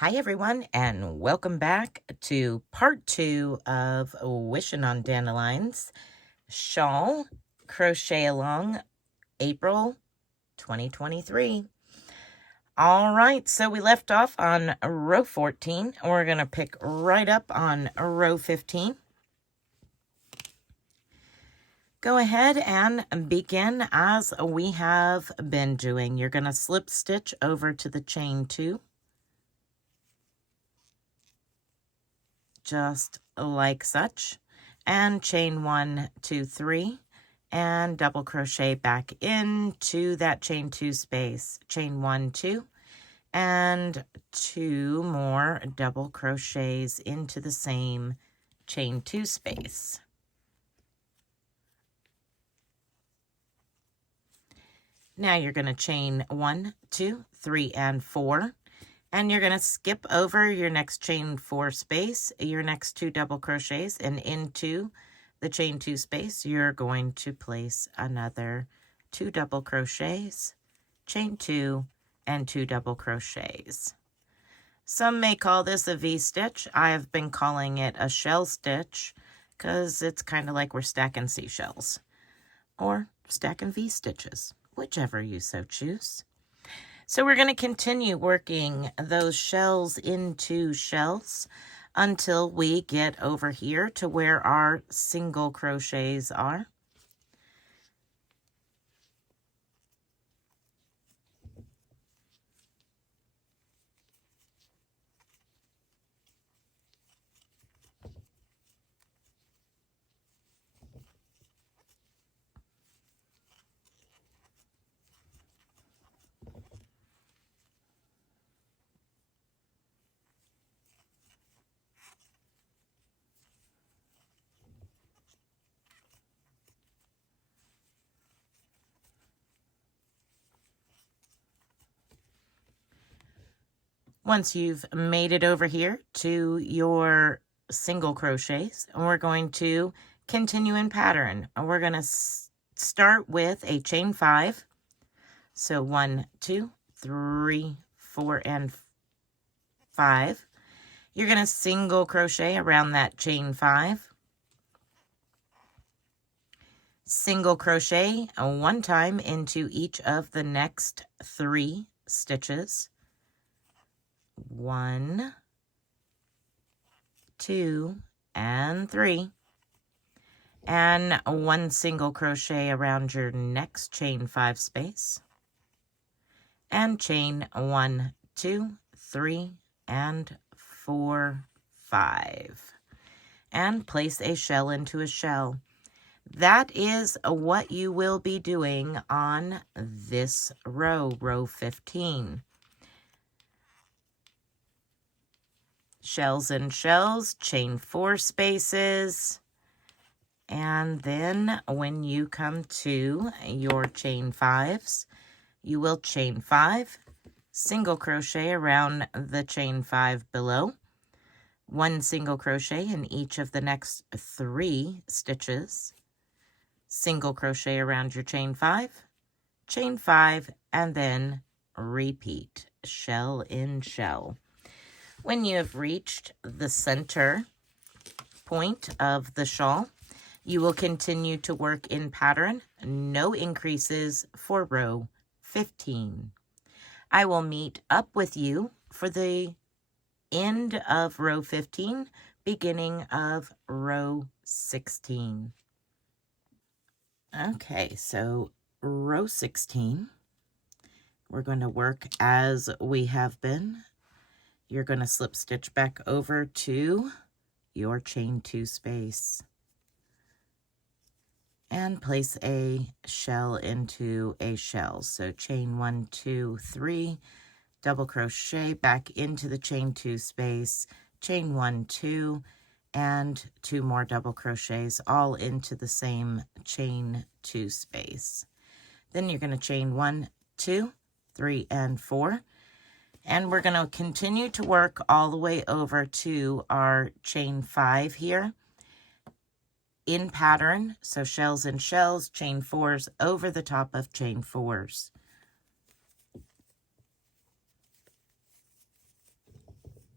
Hi everyone, and welcome back to part 2 of Wishin on Dandelions shawl crochet along April 2023. All right, so we left off on row 14. We're going to pick right up on row 15. Go ahead and begin as we have been doing. You're going to slip stitch over to the chain 2. Just like such, and chain 1, 2, 3, and double crochet back into that chain 2 space, chain 1, 2, and 2 more double crochets into the same chain 2 space. Now you're going to chain 1, 2, 3, and 4. And you're going to skip over your next chain 4 space, your next 2 double crochets, and into the chain 2 space, you're going to place another 2 double crochets, chain 2, and 2 double crochets. Some may call this a V-stitch. I have been calling it a shell stitch because it's kind of like we're stacking seashells or stacking V-stitches, whichever you so choose. So we're going to continue working those shells into shells until we get over here to where our single crochets are. Once you've made it over here to your single crochets, we're going to continue in pattern. We're going to start with a chain 5. So 1, 2, 3, 4, and 5. You're going to single crochet around that chain 5. Single crochet 1 time into each of the next 3 stitches. 1, 2, and 3. And 1 single crochet around your next chain 5 space. And chain 1, 2, 3, and 4, 5. And place a shell into a shell. That is what you will be doing on this row, row 15. Shells and shells, chain 4 spaces, and then when you come to your chain 5s, you will chain 5, single crochet around the chain 5 below, 1 single crochet in each of the next 3 stitches, single crochet around your chain 5, and then repeat, shell in shell. When you have reached the center point of the shawl, you will continue to work in pattern, no increases for row 15. I will meet up with you for the end of row 15, beginning of row 16. Okay, so row 16, we're going to work as we have been. You're going to slip stitch back over to your chain 2 space and place a shell into a shell. So chain 1, 2, 3, double crochet back into the chain 2 space, chain 1, 2, and 2 more double crochets all into the same chain 2 space. Then you're going to chain 1, 2, 3, and 4. And we're going to continue to work all the way over to our chain 5 here in pattern. So shells and shells, chain 4s over the top of chain 4s.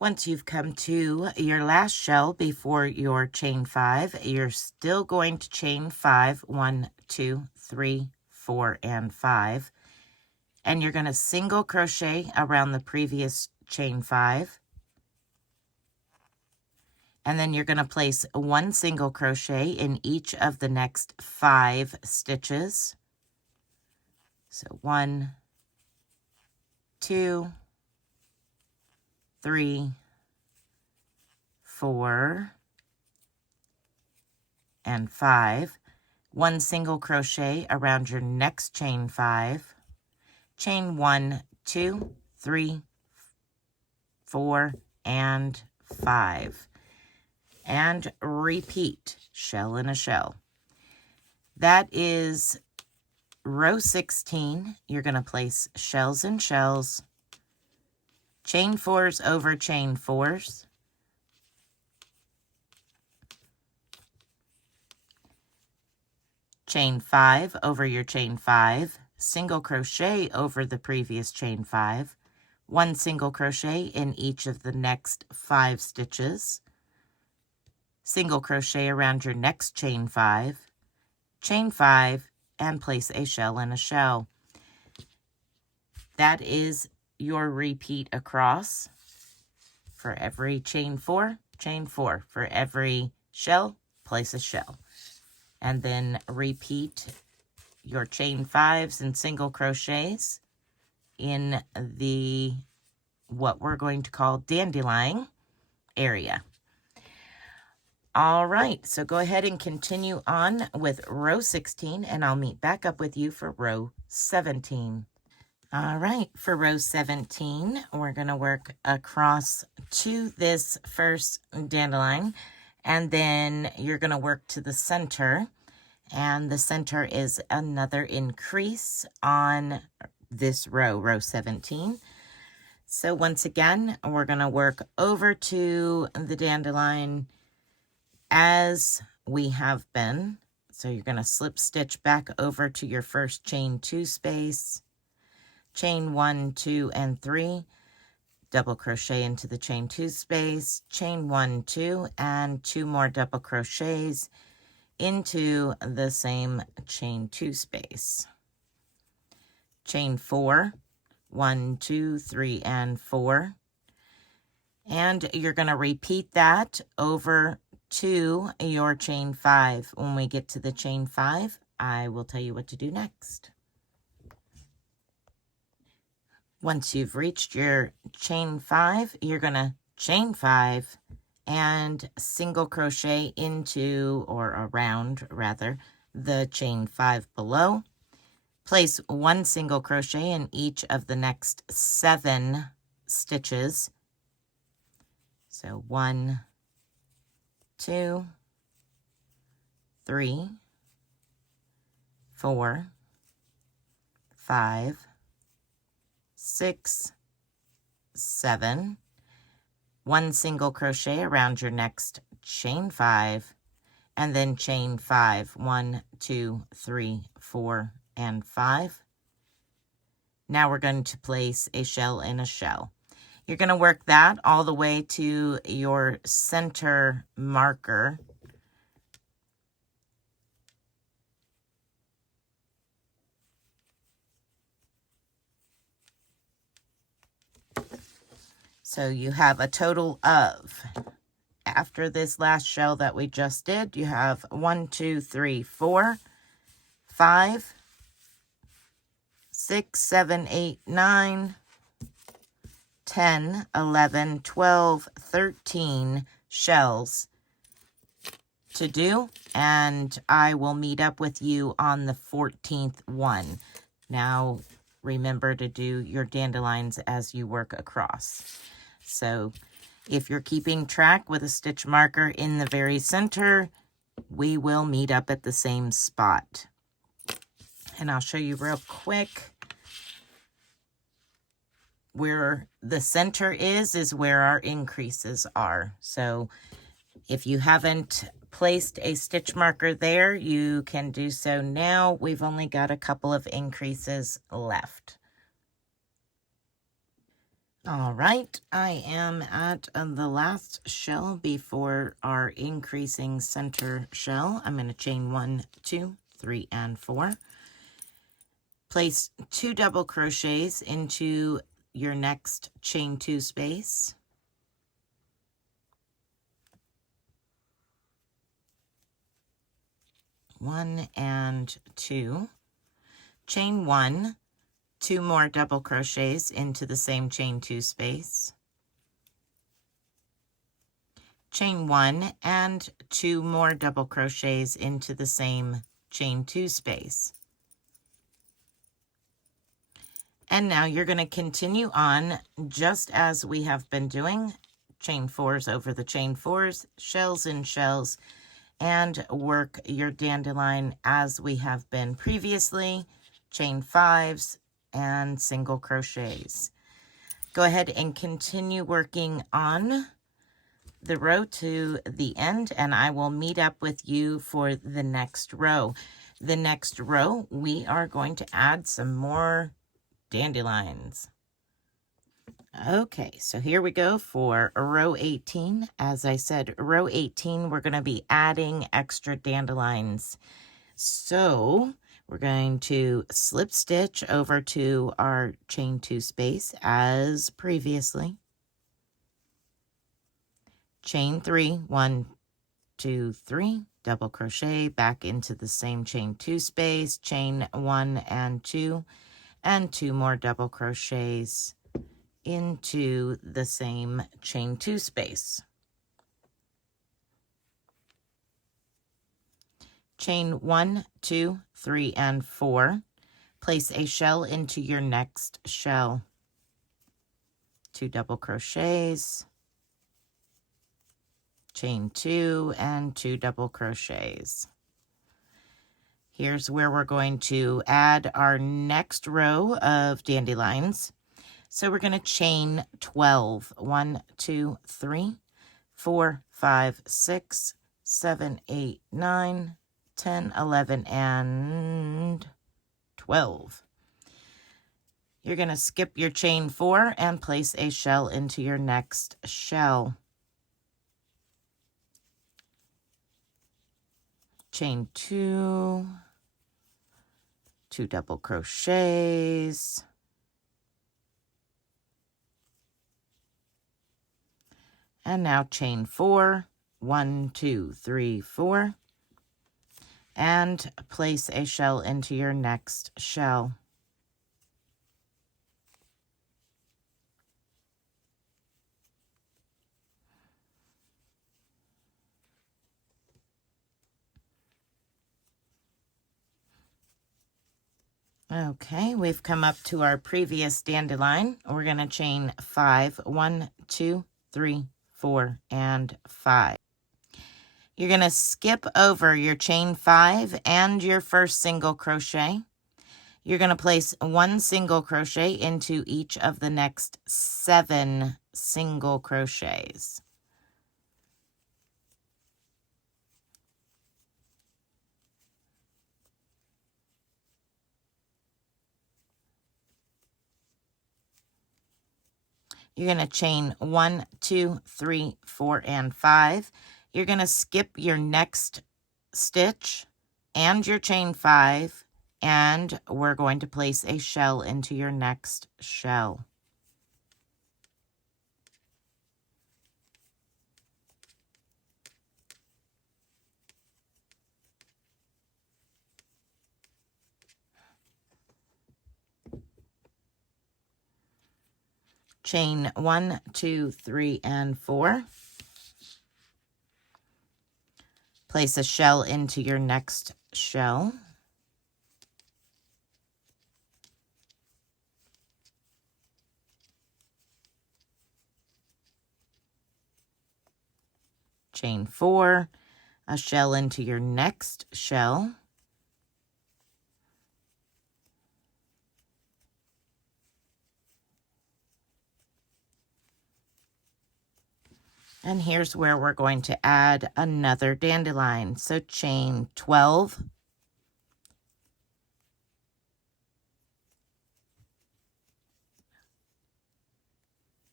Once you've come to your last shell before your chain 5, you're still going to chain 5, 1, 2, 3, 4, and 5. And you're going to single crochet around the previous chain 5. And then you're going to place 1 single crochet in each of the next 5 stitches. So 1, 2, 3, 4, and 5. 1 single crochet around your next chain 5. Chain 1, 2, 3, 4, and 5. And repeat, shell in a shell. That is row 16. You're going to place shells in shells, chain 4s over chain 4s, chain 5 over your chain 5, single crochet over the previous chain 5, 1 single crochet in each of the next 5 stitches, single crochet around your next chain 5, chain 5, and place a shell in a shell. That is your repeat across. For every chain 4, chain 4. For every shell, place a shell. And then repeat your chain 5s and single crochets in the, what we're going to call dandelion area. All right, so go ahead and continue on with row 16, and I'll meet back up with you for row 17. All right, for row 17, we're going to work across to this first dandelion, and then you're going to work to the center, and the center is another increase on this row, row 17. So once again, we're going to work over to the dandelion as we have been. So you're going to slip stitch back over to your first chain 2 space, chain 1, 2, and 3, double crochet into the chain 2 space, chain 1, 2, and 2 more double crochets into the same chain 2 space. Chain 4, 1, 2, 3, and 4. And you're going to repeat that over to your chain 5. When we get to the chain 5, I will tell you what to do next. Once you've reached your chain 5, you're going to chain 5 and single crochet into, or around rather, the chain 5 below. Place 1 single crochet in each of the next 7 stitches. So 1, 2, 3, 4, 5, 6, 7, 1 single crochet around your next chain 5, and then chain 5, 1, 2, 3, 4, and 5. Now we're going to place a shell in a shell. You're going to work that all the way to your center marker. So you have a total of, after this last shell that we just did, you have 1, 2, 3, 4, 5, 6, 7, 8, 9, 10, 11, 12, 13 shells to do, and I will meet up with you on the 14th one. Now, remember to do your dandelions as you work across. So, if you're keeping track with a stitch marker in the very center, we will meet up at the same spot. And I'll show you real quick. Where the center is where our increases are. So if you haven't placed a stitch marker there, you can do so now. We've only got a couple of increases left. All right, I am at the last shell before our increasing center shell. I'm going to chain 1, 2, 3, and 4. Place 2 double crochets into your next chain 2 space. One and 2. Chain 1, 2 more double crochets into the same chain 2 space. Chain 1 and 2 more double crochets into the same chain 2 space. And now you're going to continue on just as we have been doing, chain 4s over the chain 4s, shells in shells, and work your dandelion as we have been previously, chain 5s and single crochets. Go ahead and continue working on the row to the end, and I will meet up with you for the next row. The next row, we are going to add some more dandelions. Okay, so here we go for row 18. As I said, row 18, we're going to be adding extra dandelions. So we're going to slip stitch over to our chain 2 space as previously. Chain 3, 1, 2, 3, double crochet back into the same chain 2 space, chain 1 and 2 more double crochets into the same chain 2 space. Chain 1, 2, 3, and 4. Place a shell into your next shell. 2 double crochets, chain 2 and 2 double crochets. Here's where we're going to add our next row of dandelions. So we're going to chain 12. 1, 2, 3, 4, 5, 6, 7, 8, 9, 10, 11, and 12. You're going to skip your chain 4 and place a shell into your next shell. Chain 2, 2 double crochets, and now chain 4, 1, 2, 3, 4, and place a shell into your next shell. Okay, we've come up to our previous dandelion. We're going to chain 5, 1, 2, 3, 4, and 5. You're going to skip over your chain 5 and your first single crochet. You're going to place 1 single crochet into each of the next 7 single crochets. You're going to chain 1, 2, 3, 4, and 5. You're going to skip your next stitch and your chain 5, and we're going to place a shell into your next shell. Chain 1, 2, 3, and 4. Place a shell into your next shell. Chain 4, a shell into your next shell. And here's where we're going to add another dandelion. So chain 12,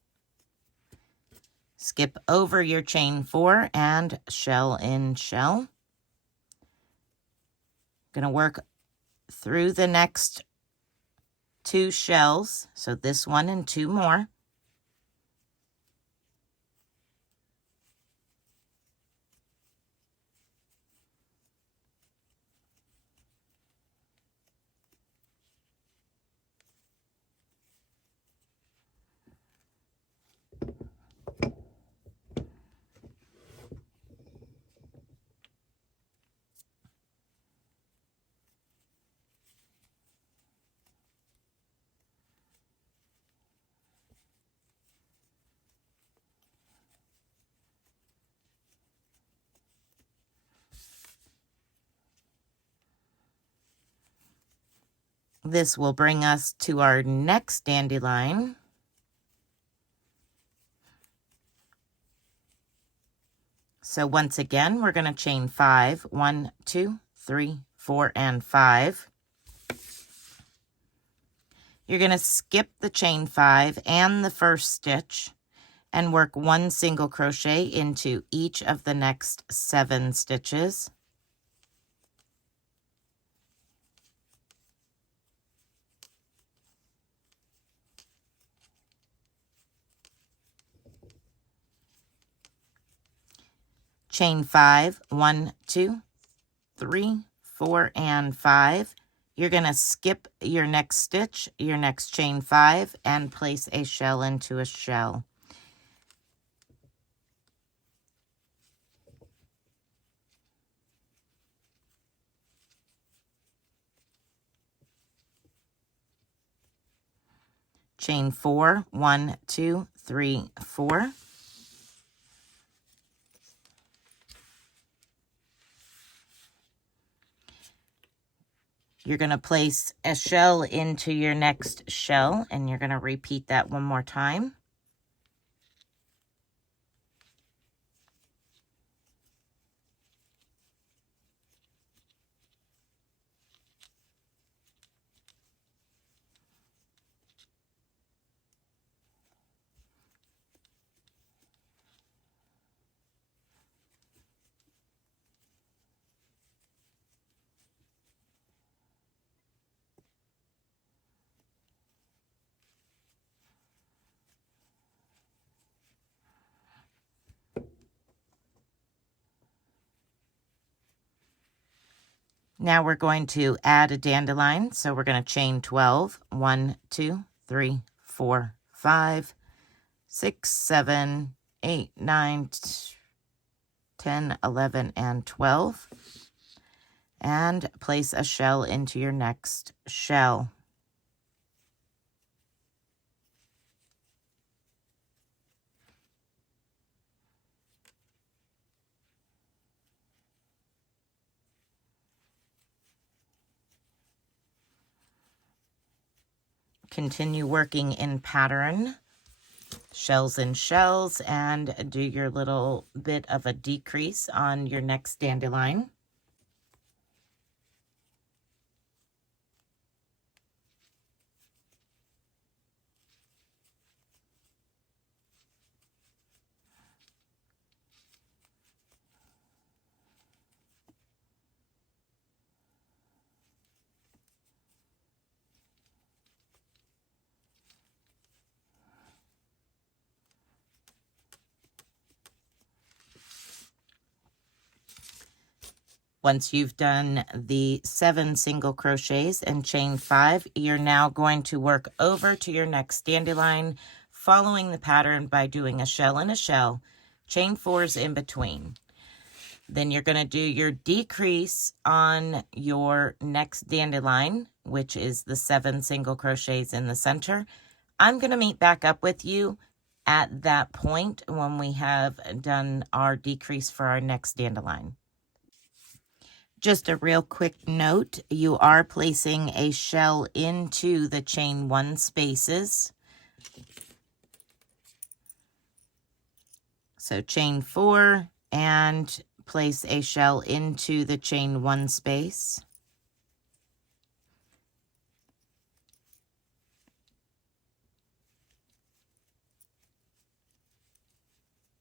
Skip over your chain 4 and shell in shell. Gonna work through the next 2 shells, so this one and 2 more. This will bring us to our next dandelion. So once again, we're going to chain 5. 1, 2, 3, 4, and 5. You're going to skip the chain 5 and the first stitch and work 1 single crochet into each of the next 7 stitches. Chain 5, 1, 2, 3, 4, and 5. You're going to skip your next stitch, your next chain 5, and place a shell into a shell. Chain 4, 1, 2, 3, 4. You're going to place a shell into your next shell, and you're going to repeat that one more time. Now we're going to add a dandelion, so we're going to chain 12. 1, 2, 3, 4, 5, 6, 7, 8, 9, 10, 11, and 12. And place a shell into your next shell. Continue working in pattern, shells and shells, and do your little bit of a decrease on your next dandelion. Once you've done the 7 single crochets and chain 5, you're now going to work over to your next dandelion, following the pattern by doing a shell and a shell, chain 4s in between. Then you're going to do your decrease on your next dandelion, which is the 7 single crochets in the center. I'm going to meet back up with you at that point when we have done our decrease for our next dandelion. Just a real quick note, you are placing a shell into the chain 1 spaces. So chain 4 and place a shell into the chain 1 space.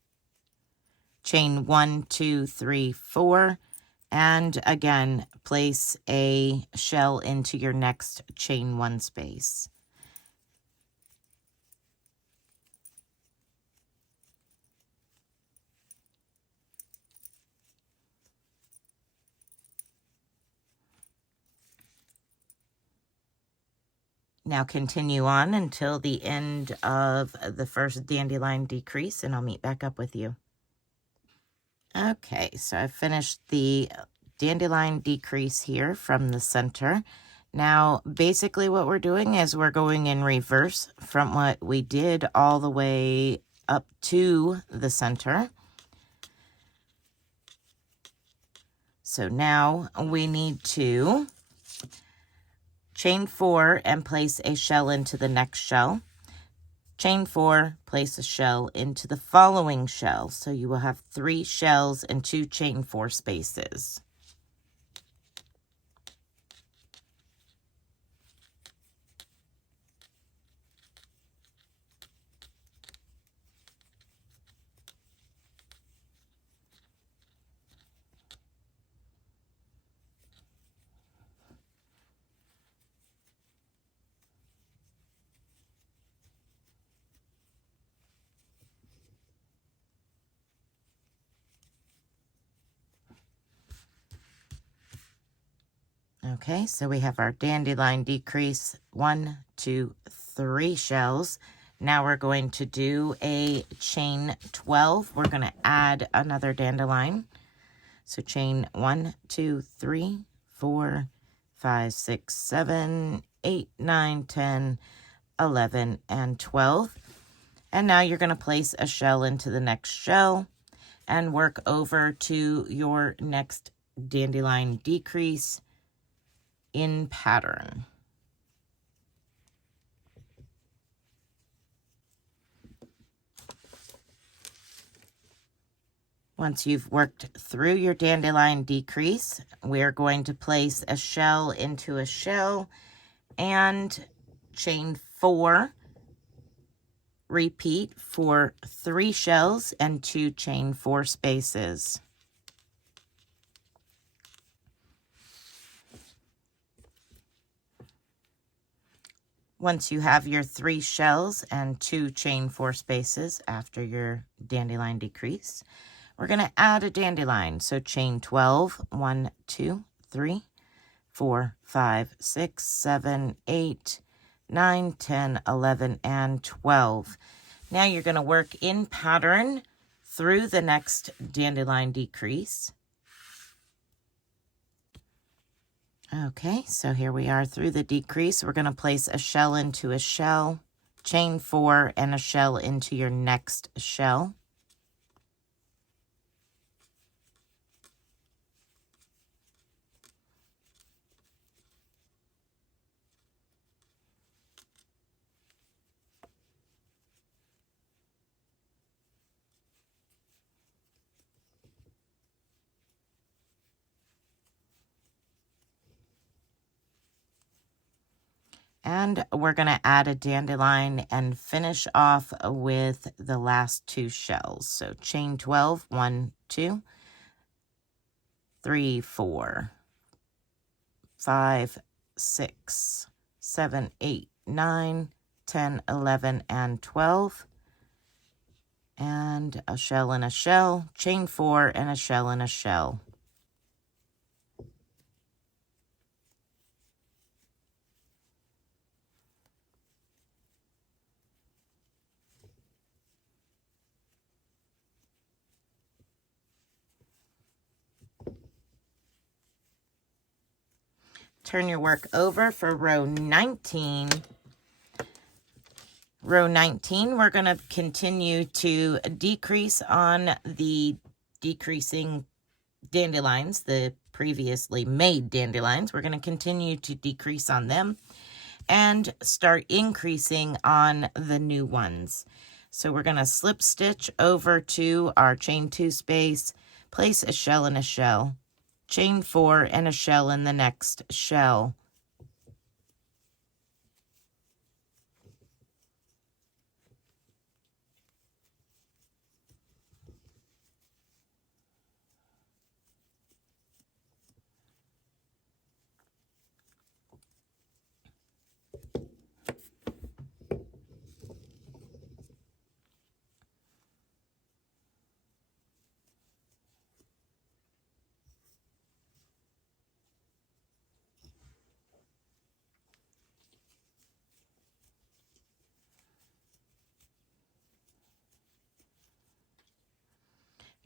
chain 1, 2, 3, 4, and again, place a shell into your next chain 1 space. Now continue on until the end of the first dandelion decrease, and I'll meet back up with you. Okay, so I've finished the dandelion decrease here from the center. Now, basically what we're doing is we're going in reverse from what we did all the way up to the center. So now we need to chain 4 and place a shell into the next shell. Chain 4, place a shell into the following shell. So you will have 3 shells and 2 chain 4 spaces. Okay, so we have our dandelion decrease, 1, 2, 3 shells. Now we're going to do a chain 12. We're going to add another dandelion. So chain 1, 2, 3, 4, 5, 6, 7, 8, 9, 10, 11, and 12. And now you're going to place a shell into the next shell and work over to your next dandelion decrease in pattern. Once you've worked through your dandelion decrease, we're going to place a shell into a shell and chain 4. Repeat for 3 shells and 2 chain 4 spaces. Once you have your 3 shells and 2 chain 4 spaces after your dandelion decrease, we're going to add a dandelion. So chain 12, 1, 2, 3, 4, 5, 6, 7, 8, 9, 10, 11, and 12. Now you're going to work in pattern through the next dandelion decrease. Okay, so here we are through the decrease. We're going to place a shell into a shell, chain 4, and a shell into your next shell. And we're going to add a dandelion and finish off with the last 2 shells. So chain 12, 1, 2, 3, 4, 5, 6, 7, 8, 9, 10, 11, and 12. And a shell and a shell, chain 4, and a shell and a shell. Turn your work over for row 19. Row 19, we're going to continue to decrease on the decreasing dandelions, the previously made dandelions. We're going to continue to decrease on them and start increasing on the new ones. So we're going to slip stitch over to our chain 2 space, place a shell in a shell, chain 4 and a shell in the next shell.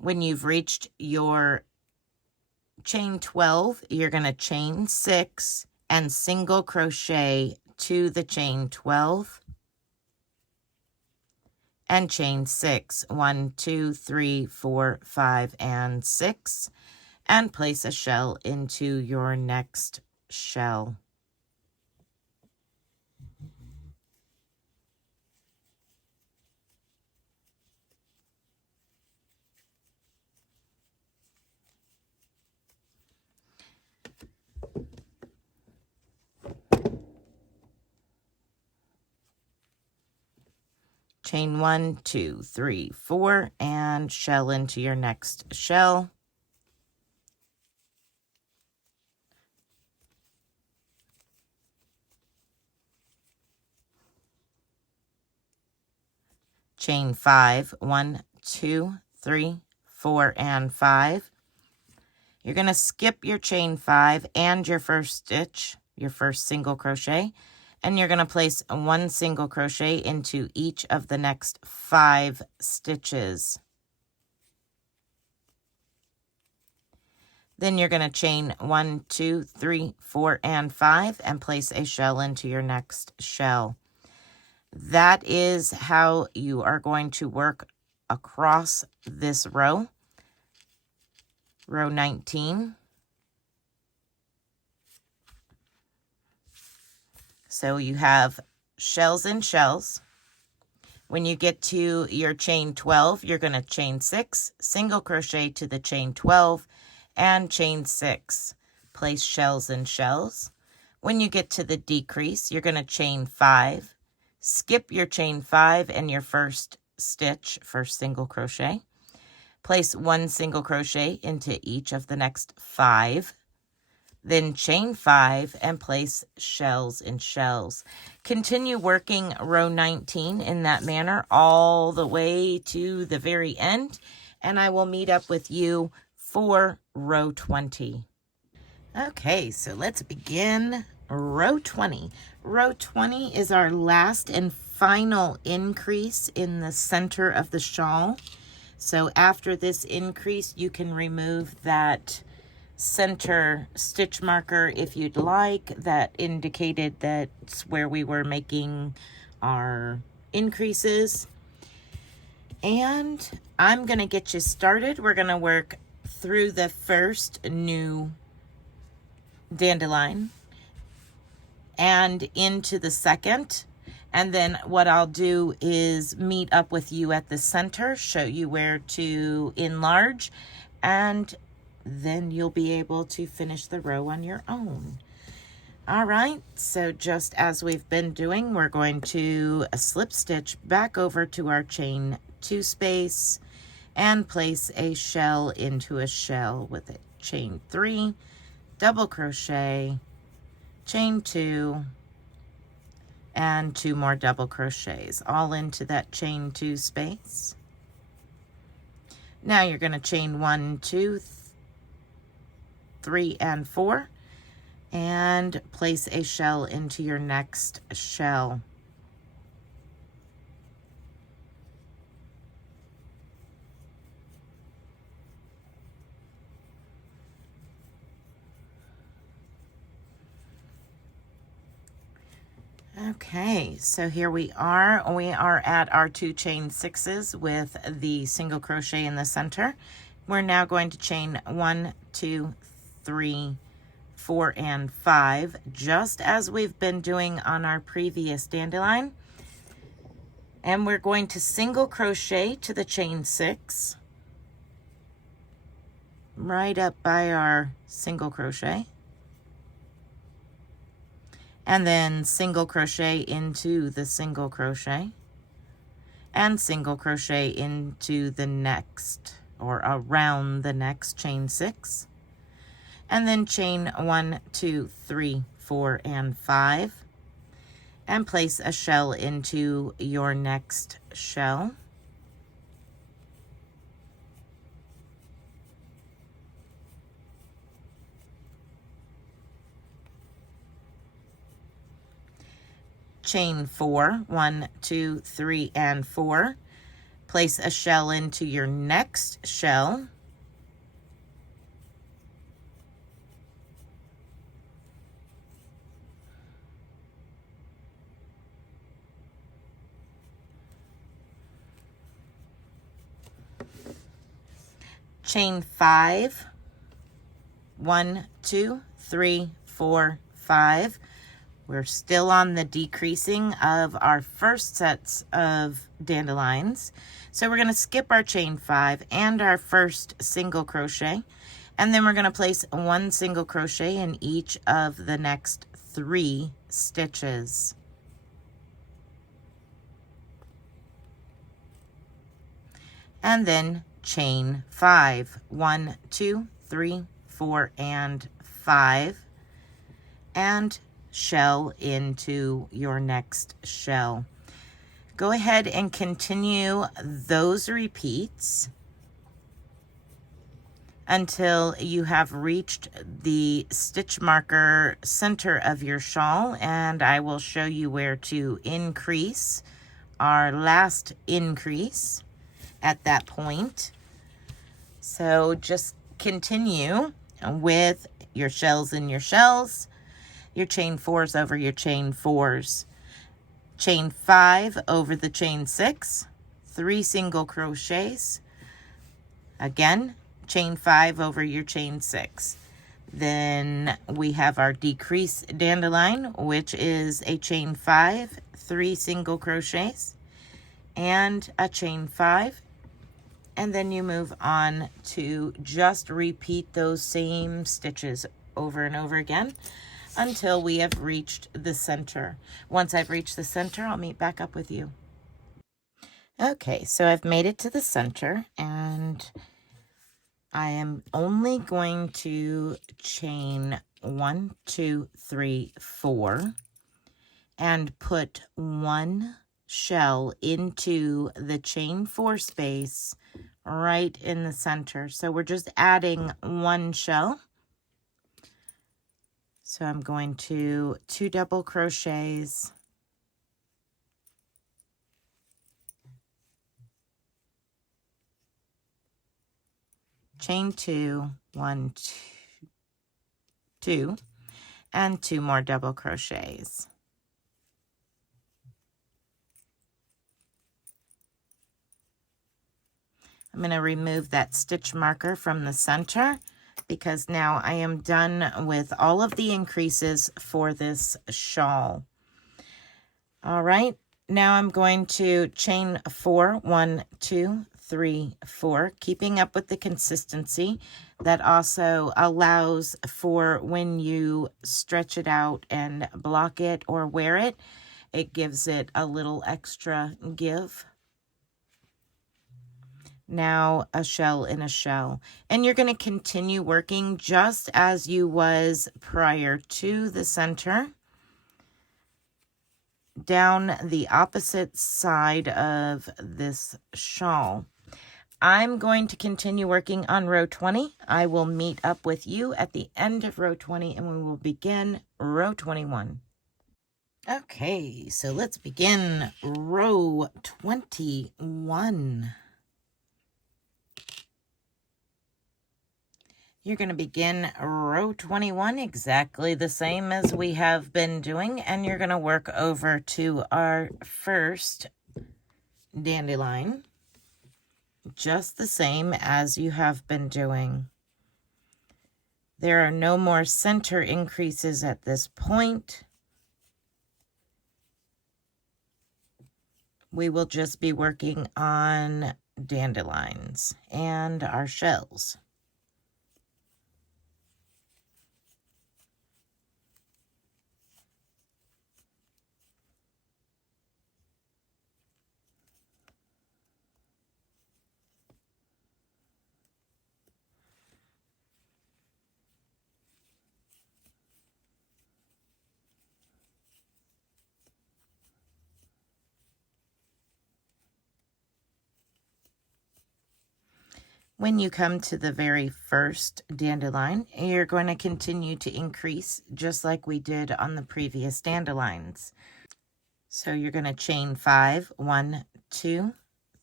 When you've reached your chain 12, you're going to chain 6 and single crochet to the chain 12 and chain 6. 1, 2, 3, 4, 5, and 6, and place a shell into your next shell. Chain 1, 2, 3, 4, and shell into your next shell. Chain 5, 1, 2, 3, 4, and 5. You're going to skip your chain 5 and your first stitch, your first single crochet, and you're going to place 1 single crochet into each of the next 5 stitches. Then you're going to chain 1, 2, 3, 4, and 5 and place a shell into your next shell. That is how you are going to work across this row, row 19. So you have shells and shells. When you get to your chain 12, you're going to chain 6, single crochet to the chain 12, and chain 6. Place shells and shells. When you get to the decrease, you're going to chain 5, skip your chain 5 and your first stitch, first single crochet. Place 1 single crochet into each of the next 5. Then chain 5 and place shells and shells. Continue working row 19 in that manner all the way to the very end, and I will meet up with you for row 20. Okay, so let's begin row 20. Row 20 is our last and final increase in the center of the shawl. So after this increase, you can remove that center stitch marker if you'd like, that indicated that's where we were making our increases. And I'm going to get you started. We're going to work through the first new dandelion and into the second. And then what I'll do is meet up with you at the center, show you where to enlarge, and then you'll be able to finish the row on your own. All right, so just as we've been doing, we're going to slip stitch back over to our chain 2 space and place a shell into a shell with it. Chain 3, double crochet, chain 2, and 2 more double crochets, all into that chain 2 space. Now you're going to chain 1, 2, 3, and 4, and place a shell into your next shell. Okay, so here we are. We are at our 2 chain 6s with the single crochet in the center. We're now going to chain 1, 2, 3, 4, and 5, just as we've been doing on our previous dandelion. And we're going to single crochet to the chain 6, right up by our single crochet. And then single crochet into the single crochet, and single crochet into the next, or around the next chain 6. And then chain 1, 2, 3, 4, and 5, and place a shell into your next shell. Chain 4, 1, 2, 3, and 4. place a shell into your next shell. Chain 5, 1, 2, 3, 4, 5. We're still on the decreasing of our first sets of dandelions. So we're going to skip our chain 5 and our first single crochet, and then we're going to place 1 single crochet in each of the next 3 stitches. And then chain 5, 1, 2, 3, 4, and 5, and shell into your next shell. Go ahead and continue those repeats until you have reached the stitch marker center of your shawl, and I will show you where to increase our last increase at that point. So just continue with your shells in your shells, your chain 4s over your chain 4s, chain 5 over the chain 6, 3 single crochets, again chain 5 over your chain 6. Then we have our decrease dandelion, which is a chain 5, 3 single crochets, and a chain 5. And then you move on to just repeat those same stitches over and over again until we have reached the center. Once I've reached the center, I'll meet back up with you. Okay, so I've made it to the center, and I am only going to chain 1, 2, 3, 4 and put 1 shell into the chain 4 space right in the center. So we're just adding 1 shell. So I'm going to 2 double crochets, chain 2, 1, 2, and 2 more double crochets. I'm going to remove that stitch marker from the center because now I am done with all of the increases for this shawl. All right, now I'm going to chain 4, 1, 2, 3, 4, keeping up with the consistency. That also allows for when you stretch it out and block it or wear it, it gives it a little extra give. Now a shell in a shell, and you're going to continue working just as you was prior to the center down the opposite side of this shawl. I'm going to continue working on row 20. I will meet up with you at the end of row 20 and we will begin row 21. Okay, so let's begin row 21. You're going to begin row 21 exactly the same as we have been doing, and you're going to work over to our first dandelion, just the same as you have been doing. There are no more center increases at this point. We will just be working on dandelions and our shells. When you come to the very first dandelion, you're going to continue to increase just like we did on the previous dandelions. So you're going to chain 5, 1, 2,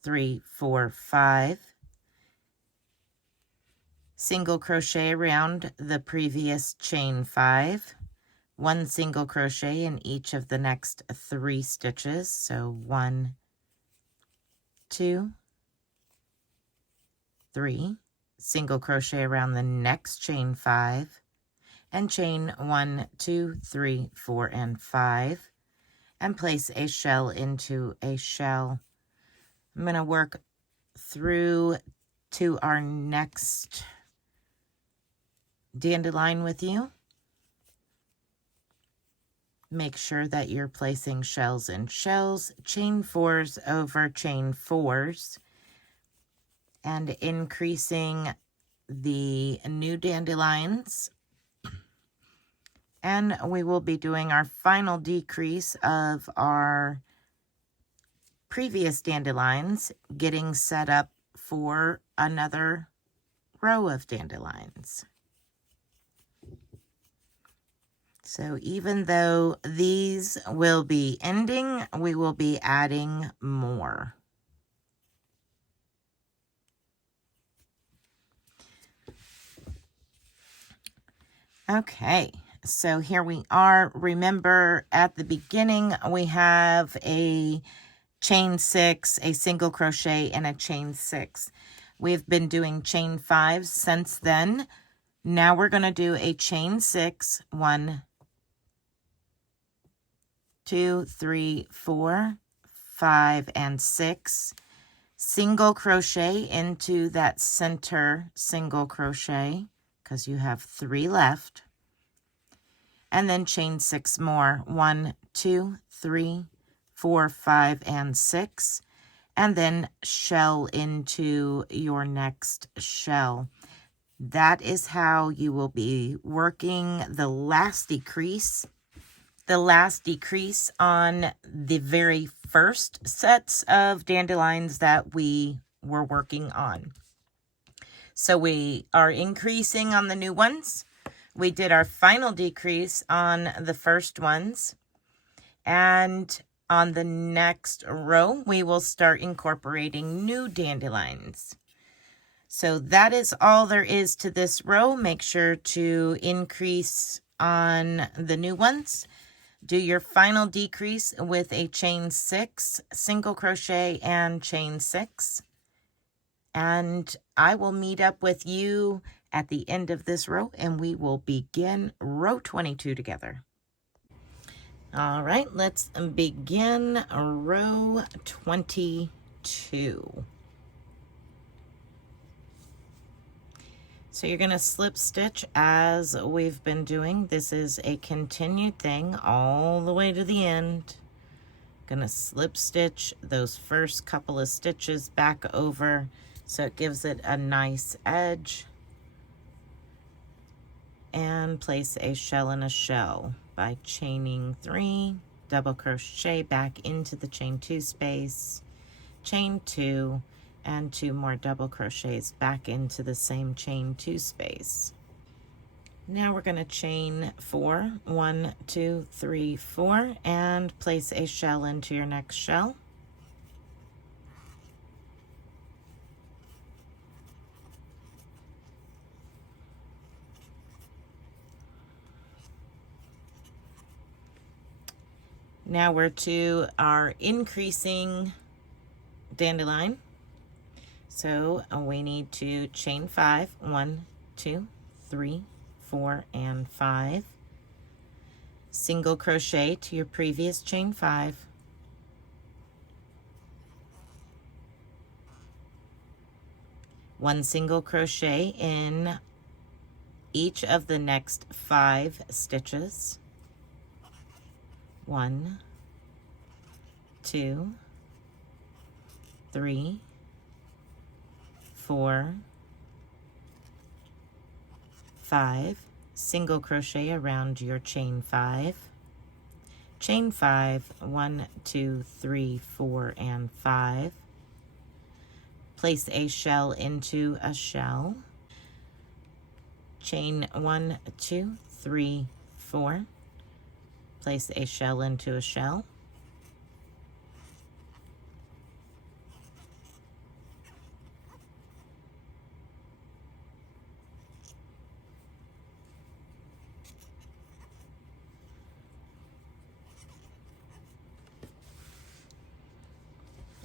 3, 4, 5. Single crochet around the previous chain 5. 1 single crochet in each of the next 3 stitches. So 1, 2, 3. Single crochet around the next chain 5. And chain 1, 2, 3, 4, and 5. And place a shell into a shell. I'm going to work through to our next dandelion with you. Make sure that you're placing shells in shells, chain 4s over chain 4s, and increasing the new dandelions. And we will be doing our final decrease of our previous dandelions, getting set up for another row of dandelions. So even though these will be ending, we will be adding more. Okay, so here we are. Remember, at the beginning, we have a chain 6, a single crochet, and a chain 6. We've been doing chain 5s since then. Now we're going to do a chain 6, 1, 2, 3, 4, 5, and 6. Single crochet into that center single crochet, because you have 3 left. And then chain 6 more. 1, 2, 3, 4, 5, and 6. And then shell into your next shell. That is how you will be working the last decrease. The last decrease on the very first sets of dandelions that we were working on. So we are increasing on the new ones. We did our final decrease on the first ones. And on the next row, we will start incorporating new dandelions. So that is all there is to this row. Make sure to increase on the new ones. Do your final decrease with a chain 6, single crochet, and chain 6. And I will meet up with you at the end of this row, and we will begin row 22 together. All right, let's begin row 22. So you're going to slip stitch as we've been doing. This is a continued thing all the way to the end. Going to slip stitch those first couple of stitches back over so it gives it a nice edge. And place a shell in a shell by chaining 3, double crochet back into the chain 2 space, chain 2, and 2 more double crochets back into the same chain 2 space. Now we're going to chain 4, 1, 2, 3, 4, and place a shell into your next shell. Now we're to our increasing dandelion. So we need to chain 5, 1, 2, 3, 4, and 5. Single crochet to your previous chain 5. One single crochet in each of the next 5 stitches. 1, 2, 3, 4, 5, single crochet around your chain 5, chain 5, 1, 2, 3, 4, and 5, place a shell into a shell, chain 1, 2, 3, 4, place a shell into a shell,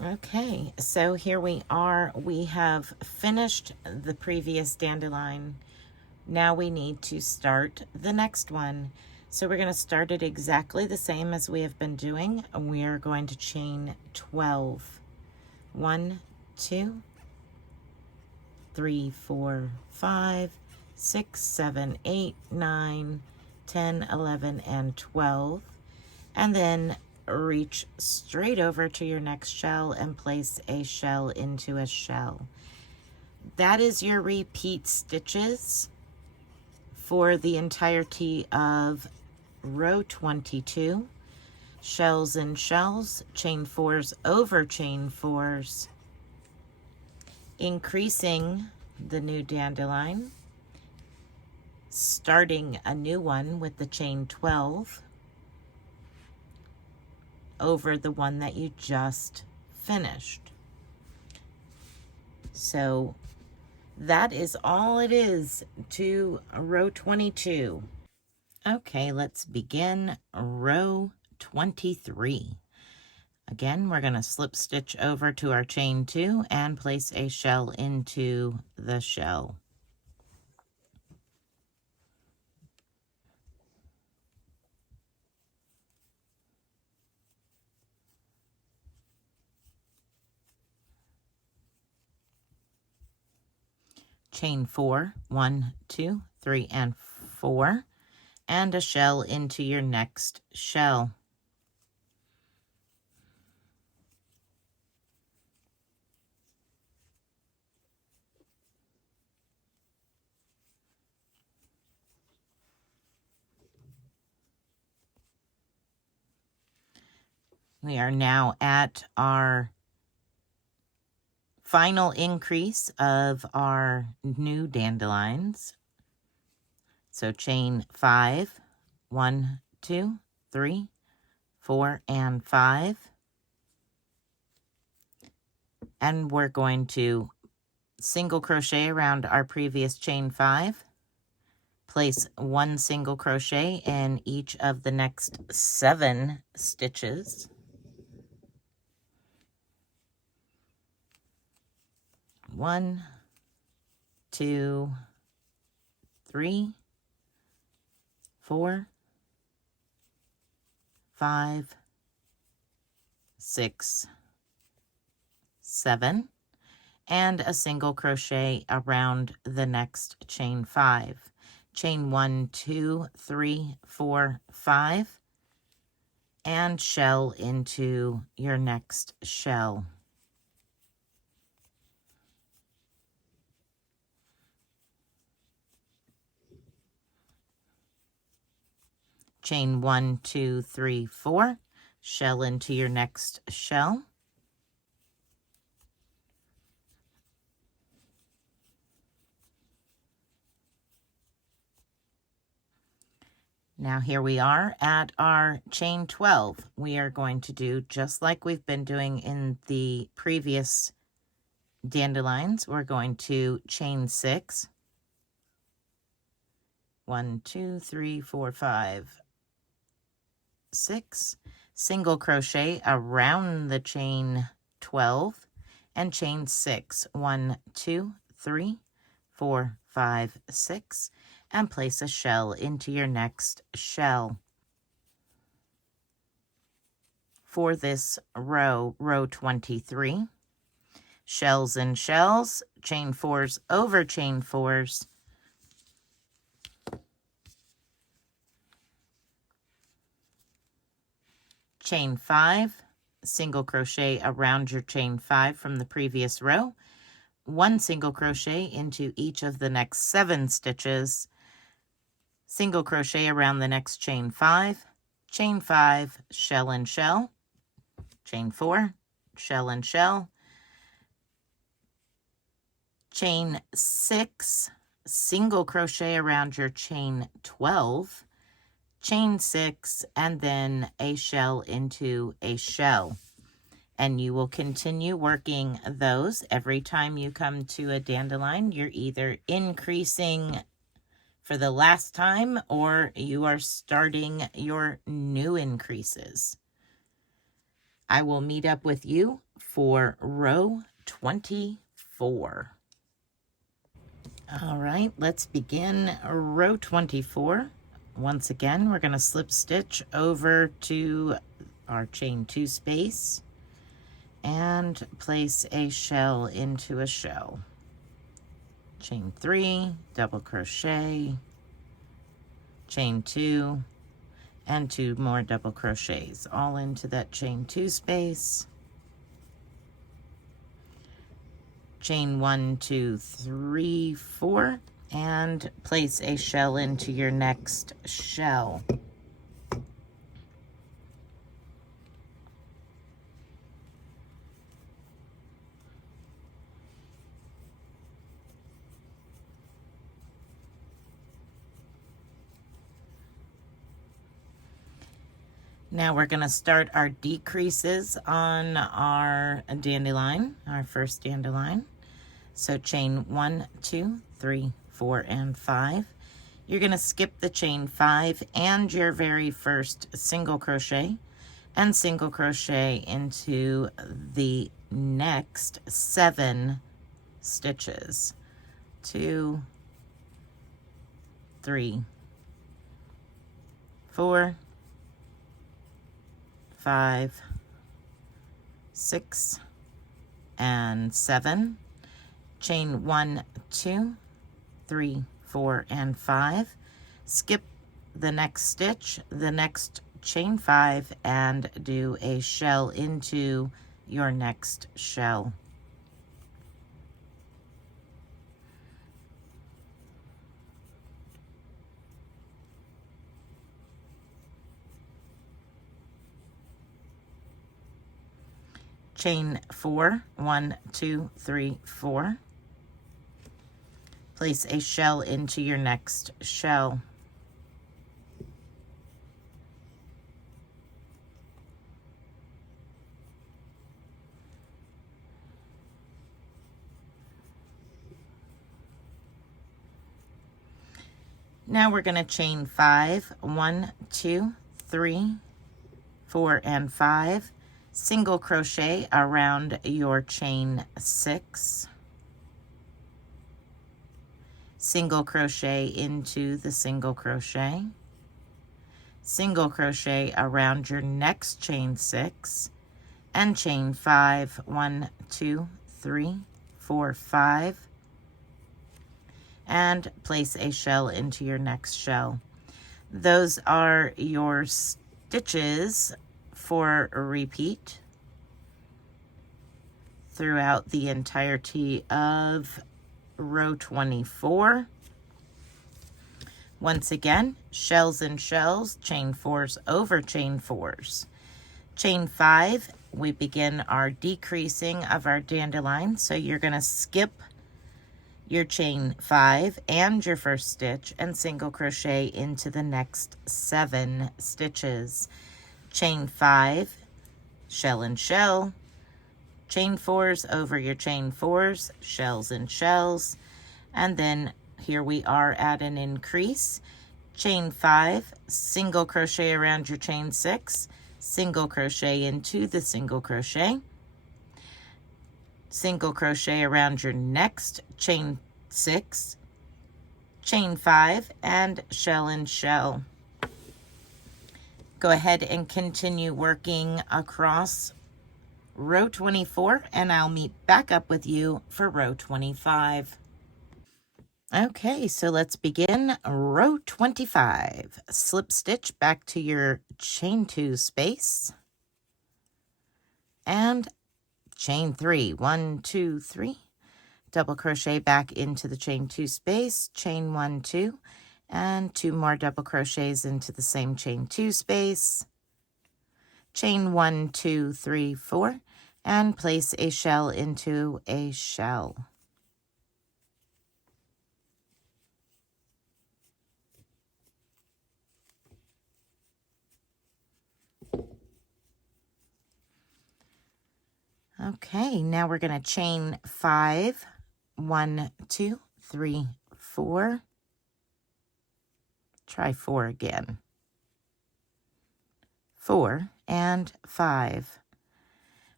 Okay, so here we are. We have finished the previous dandelion. Now we need to start the next one. So we're going to start it exactly the same as we have been doing. We are going to chain 12. 1, 2, 3, 4, 5, 6, 7, 8, 9, 10, 11, and 12. And then reach straight over to your next shell and place a shell into a shell. That is your repeat stitches for the entirety of row 22. Shells and shells, chain 4s over chain 4s, increasing the new dandelion, starting a new one with the chain 12 over the one that you just finished. So that is all it is to row 22. Okay, let's begin row 23. Again, we're going to slip stitch over to our chain 2 and place a shell into the shell. Chain 4, 1, 2, 3, and 4, and a shell into your next shell. We are now at our final increase of our new dandelions. So chain 5, 1, 2, 3, 4, and 5. And we're going to single crochet around our previous chain 5. Place 1 single crochet in each of the next 7 stitches. 1, 2, 3, 4, 5, 6, 7, and a single crochet around the next chain 5. Chain 1, 2, 3, 4, 5, and shell into your next shell. Chain 1, 2, 3, 4, shell into your next shell. Now here we are at our chain 12. We are going to do just like we've been doing in the previous dandelions. We're going to chain 6. 1, 2, 3, 4, 5, 6. Single crochet around the chain 12 and chain 6. 1, 2, 3, 4, 5, 6. And place a shell into your next shell. For this row, row 23, shells and shells, chain 4s over chain 4s, chain 5, single crochet around your chain 5 from the previous row, 1 single crochet into each of the next 7 stitches, single crochet around the next chain 5, chain 5, shell and shell, chain 4, shell and shell, chain 6, single crochet around your chain 12, chain 6, and then a shell into a shell. And you will continue working those every time you come to a dandelion. You're either increasing for the last time or you are starting your new increases. I will meet up with you for row 24. All right, let's begin row 24. Once again, we're going to slip stitch over to our chain 2 space and place a shell into a shell. Chain 3, double crochet, chain 2, and 2 more double crochets, all into that chain 2 space. Chain 1, 2, 3, 4, and place a shell into your next shell. Now we're going to start our decreases on our dandelion, our first dandelion. So chain 1, 2, 3, 4, and 5. You're going to skip the chain 5 and your very first single crochet and single crochet into the next 7 stitches. 2, 3, 4, 5, 6, and 7. Chain 1, 2, 3, 4, and 5. Skip the next stitch, the next chain 5, and do a shell into your next shell. Chain 4, 1, 2, 3, 4. Place a shell into your next shell. Now we're going to chain 5, 1, 2, 3, 4, and 5. Single crochet around your chain 6. Single crochet into the single crochet. Single crochet around your next chain 6. And chain 5, 1, 2, 3, 4, 5. And place a shell into your next shell. Those are your stitches for a repeat throughout the entirety of row 24. Once again, shells and shells, chain 4s over chain 4s. Chain 5, we begin our decreasing of our dandelion, so you're going to skip your chain 5 and your first stitch and single crochet into the next 7 stitches. Chain 5, shell and shell, chain 4s over your chain 4s, shells and shells, and then here we are at an increase. Chain 5, single crochet around your chain 6, single crochet into the single crochet, single crochet around your next chain 6, chain 5, and shell and shell. Go ahead and continue working across row 24, and I'll meet back up with you for row 25. Okay, so let's begin row 25. Slip stitch back to your chain 2 space and chain 3. 1, 2, 3. Double crochet back into the chain 2 space, chain 1, 2, and 2 more double crochets into the same chain 2 space, chain 1, 2, 3, 4, and place a shell into a shell. Okay, now we're going to chain 5, 1, 2, 3, 4. Try 4 again. 4 and 5.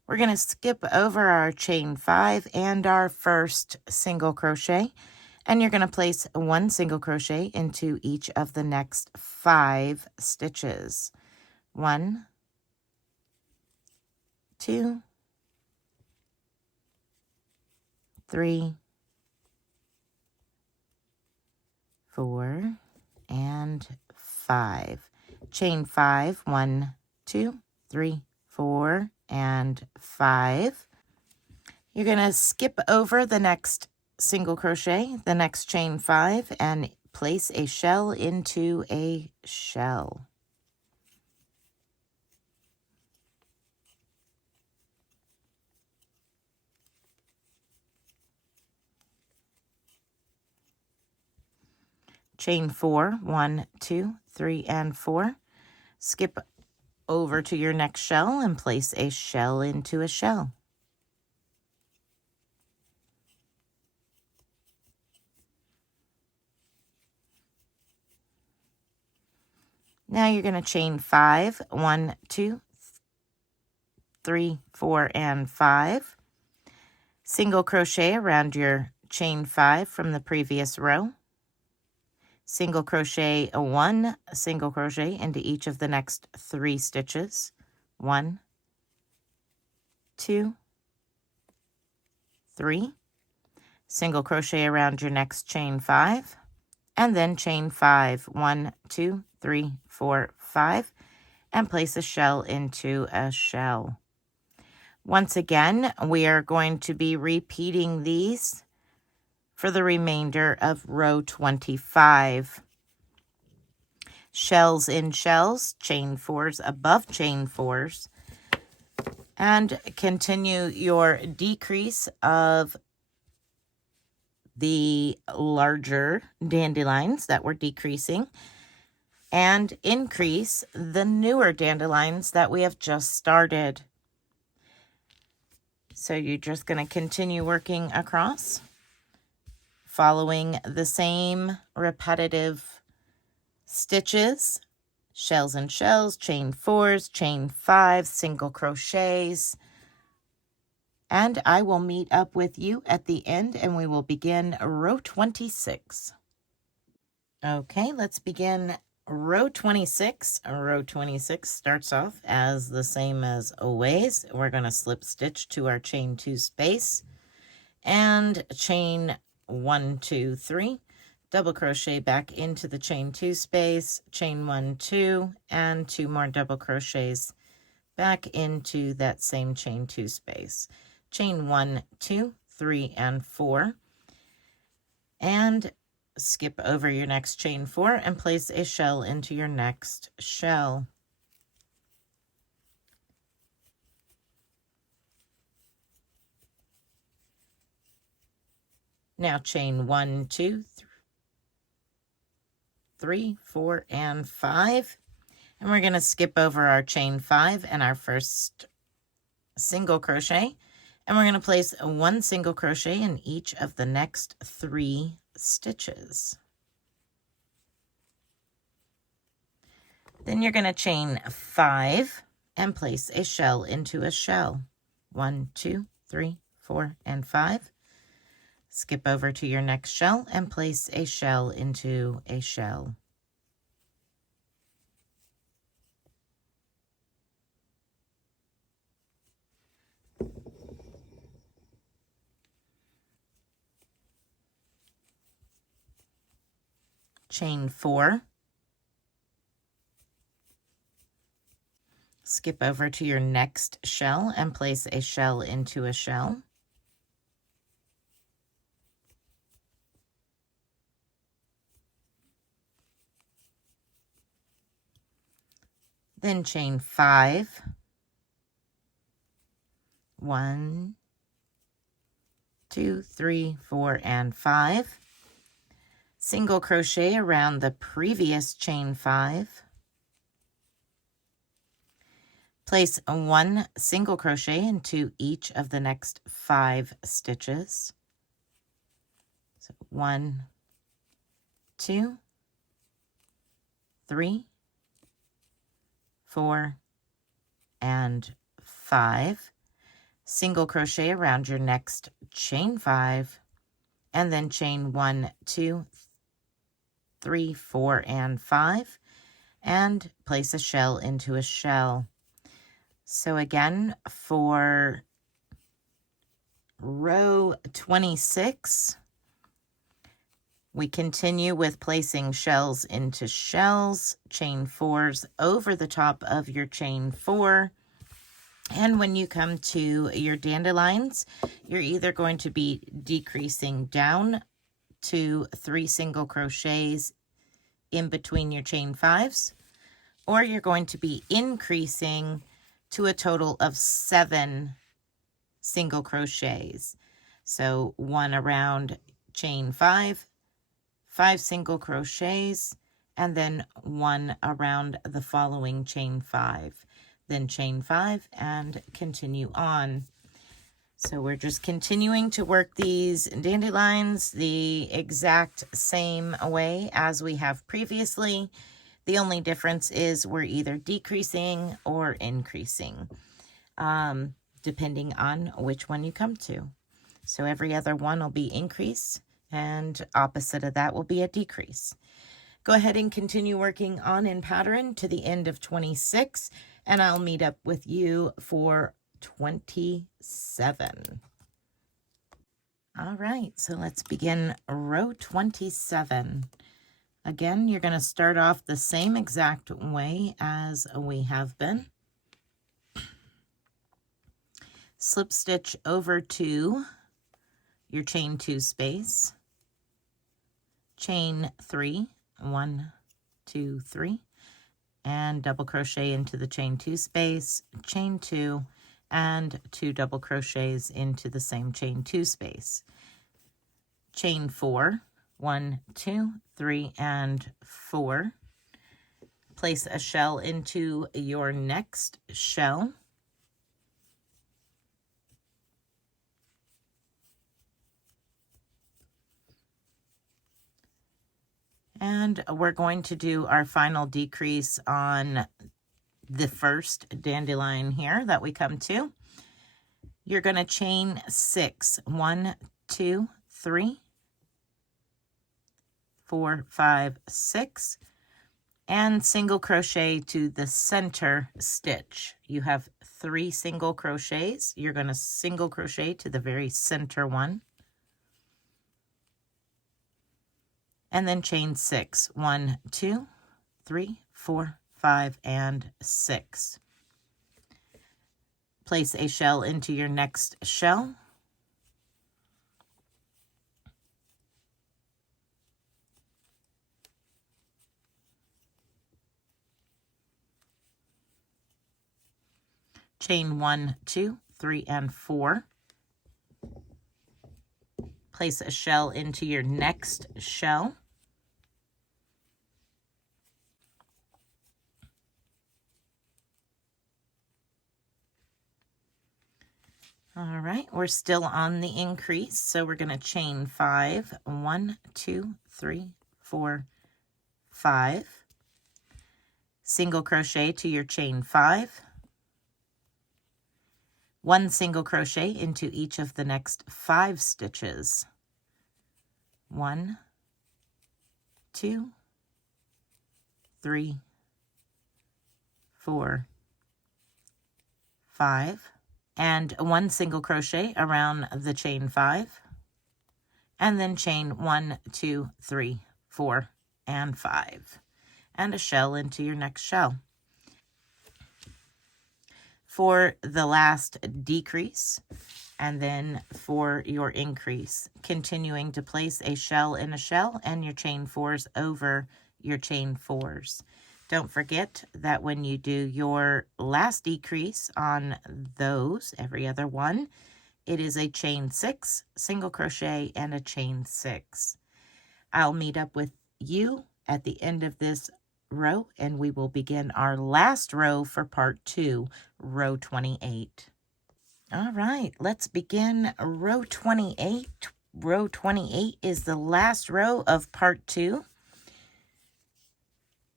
We're going to skip over our chain 5 and our first single crochet, and you're going to place 1 single crochet into each of the next 5 stitches. 1, 2, 3, 4, and 5. Chain 5, 1, 2, 3, 4, and 5. You're going to skip over the next single crochet, the next chain 5, and place a shell into a shell. Chain 4, 1, 2, 3, and 4. Skip over to your next shell and place a shell into a shell. Now you're going to chain 5, 1, 2, 3, 4, and 5. Single crochet around your chain 5 from the previous row. Single crochet 1 single crochet into each of the next 3 stitches. 1, 2, 3. Single crochet around your next chain 5, and then chain 5, 1, 2, 3, 4, 5, and place a shell into a shell. Once again, we are going to be repeating these for the remainder of row 25. Shells in shells, chain 4s above chain 4s, and continue your decrease of the larger dandelions that we're decreasing, and increase the newer dandelions that we have just started. So you're just going to continue working across, following the same repetitive stitches, shells and shells, chain 4s, chain 5, single crochets, and I will meet up with you at the end and we will begin row 26. Okay, let's begin row 26. Row 26 starts off as the same as always. We're going to slip stitch to our chain 2 space and chain 1, 2, 3, double crochet back into the chain 2 space, chain 1, 2, and 2 more double crochets back into that same chain 2 space. Chain 1, 2, 3, and 4, and skip over your next chain 4 and place a shell into your next shell. Now chain 1, 2, 3, 4, and 5, and we're going to skip over our chain 5 and our first single crochet, and we're going to place 1 single crochet in each of the next 3 stitches. Then you're going to chain 5 and place a shell into a shell. 1, 2, 3, 4, and 5. Skip over to your next shell and place a shell into a shell. Chain 4. Skip over to your next shell and place a shell into a shell. Then chain 5. 1, 2, 3, 4, and 5. Single crochet around the previous chain 5. Place 1 single crochet into each of the next 5 stitches. So 1, 2, 3, 4, and 5. single crochet around your next chain 5, and then chain 1, 2, 3, 4, and 5, and place a shell into a shell. So again, for row 26, we continue with placing shells into shells, chain 4s over the top of your chain 4. And when you come to your dandelions, you're either going to be decreasing down to 3 single crochets in between your chain 5s, or you're going to be increasing to a total of 7 single crochets. So 1 around chain 5, 5 single crochets, and then 1 around the following chain 5, then chain 5, and continue on. So we're just continuing to work these dandelions the exact same way as we have previously. The only difference is we're either decreasing or increasing, depending on which one you come to. So every other one will be increase, and opposite of that will be a decrease. Go ahead and continue working on in pattern to the end of 26, and I'll meet up with you for 27. All right, so let's begin row 27. Again, you're going to start off the same exact way as we have been. Slip stitch over to your chain 2 space, chain 3, 1, 2, 3, and double crochet into the chain 2 space, chain 2, and 2 double crochets into the same chain 2 space. Chain 4, 1, 2, 3, and 4. Place a shell into your next shell. And we're going to do our final decrease on the first dandelion here that we come to. You're going to chain 6, 1, 2, 3, 4, 5, 6, and single crochet to the center stitch. You have 3 single crochets. You're going to single crochet to the very center one, and then chain 6, 1, 2, 3, 4, 5, and 6. Place a shell into your next shell. Chain 1, 2, 3, and 4. Place a shell into your next shell. All right, we're still on the increase, so we're going to chain 5, 1, 2, 3, 4, 5. Single crochet to your chain 5. 1 single crochet into each of the next 5 stitches. 1, 2, 3, 4, 5, and 1 single crochet around the chain 5, and then chain 1, 2, 3, 4, and 5, and a shell into your next shell. For the last decrease, and then for your increase, continuing to place a shell in a shell and your chain 4s over your chain 4s. Don't forget that when you do your last decrease on those, every other one, it is a chain 6, single crochet, and a chain 6. I'll meet up with you at the end of this row, and we will begin our last row for part 2, row 28. All right, let's begin row 28. Row 28 is the last row of part 2.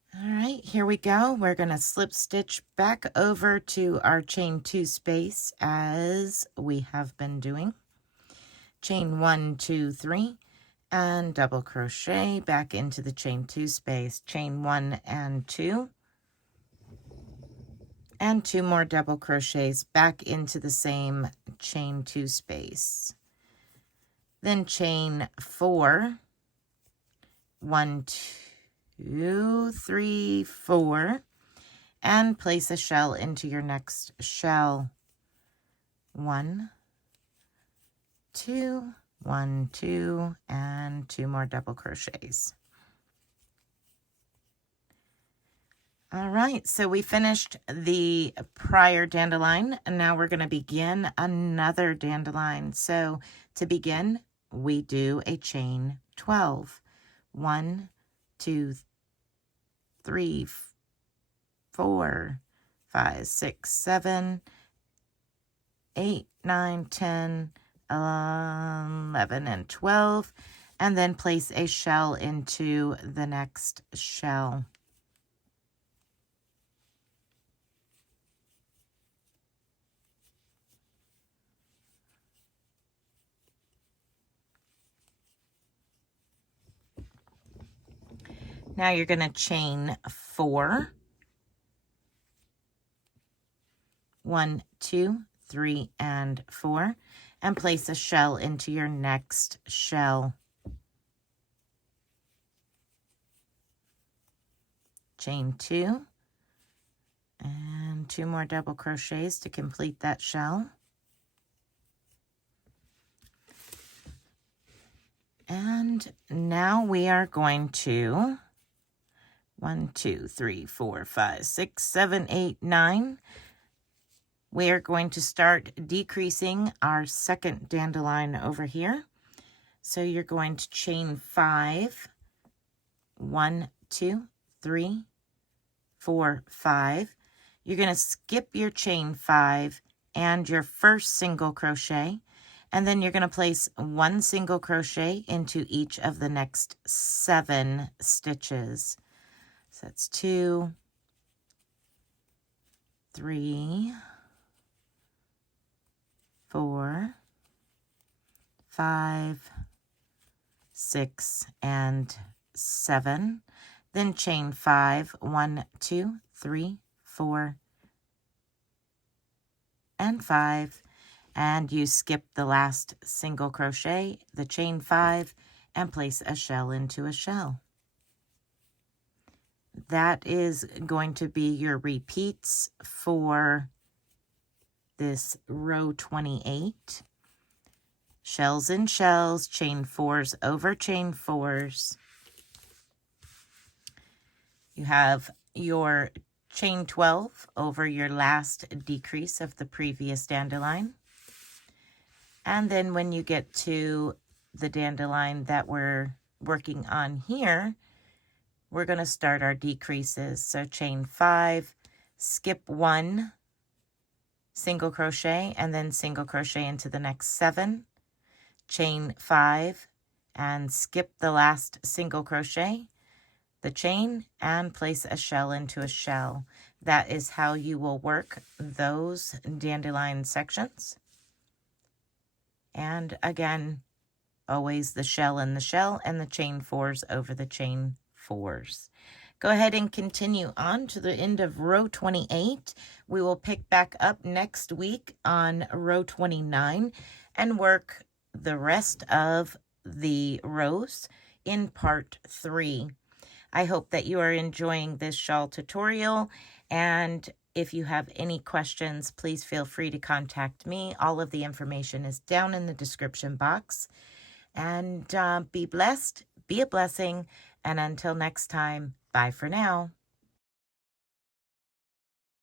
All right, here we go. We're going to slip stitch back over to our chain 2 space as we have been doing. Chain 1, 2, 3, and double crochet back into the chain 2 space. Chain 1 and 2, and 2 more double crochets back into the same chain 2 space. Then chain 4, 1, 2, 3, 4, and place a shell into your next shell. 1, 2, 1, 2, and 2 more double crochets. All right, so we finished the prior dandelion, and now we're going to begin another dandelion. So to begin, we do a chain 12. 1, 2, 3, 4, 5, 6, 7, 8, 9, 10, 11, and 12, and then place a shell into the next shell. Now you're going to chain 4. 1, 2, 3, and 4, and place a shell into your next shell. Chain 2, and 2 more double crochets to complete that shell. And now we are going to 1, 2, 3, 4, 5, 6, 7, 8, 9. We are going to start decreasing our second dandelion over here. So you're going to chain 5, 1, 2, 3, 4, 5. You're going to skip your chain 5 and your first single crochet, and then you're going to place 1 single crochet into each of the next 7 stitches. So that's 2, 3, 4, 5, 6, and 7. Then chain 5, 1, 2, 3, 4, and 5. And you skip the last single crochet, the chain 5, and place a shell into a shell. That is going to be your repeats for this row 28. Shells in shells, chain 4s over chain 4s. You have your chain 12 over your last decrease of the previous dandelion. And then when you get to the dandelion that we're working on here, we're going to start our decreases. So chain 5, skip 1 single crochet, and then single crochet into the next 7. Chain 5 and skip the last single crochet, the chain, and place a shell into a shell. That is how you will work those dandelion sections. And again, always the shell in the shell and the chain 4s over the chain 4s. Go ahead and continue on to the end of row 28. We will pick back up next week on row 29 and work the rest of the rows in part 3. I hope that you are enjoying this shawl tutorial, and if you have any questions, please feel free to contact me. All of the information is down in the description box. And be blessed, be a blessing, and until next time, bye for now.